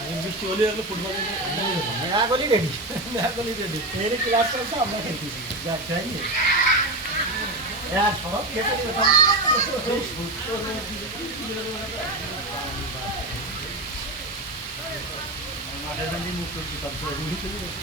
আমি বৃষ্টি হলে এগুলো ফুটবল মেঘাগলি রেডি মেঘাগলি রেডি এর ক্লাস চলছে আমরা খেলতেছি যাক তাই নি হ্যাঁ সব খেতে যেতাম মাঠের গান্ধী মুক্ত দিতাম তো রুহি চলে গেছে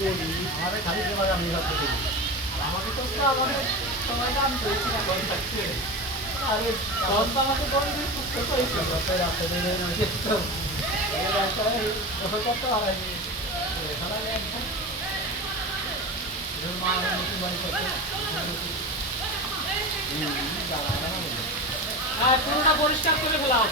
করি। আমাদের খালি সেবারে আমি কাজ করি আর আমাকে তো আমাদের সবাই দাম পেয়েছি না কম থাকছে। আরে কম তো আমাকে কম দিয়ে সুস্থ করতে হারাইনি এখানে একদম মা নতুন বাড়ি করতে আর পুরোটা পরিষ্কার করে ফেলাও।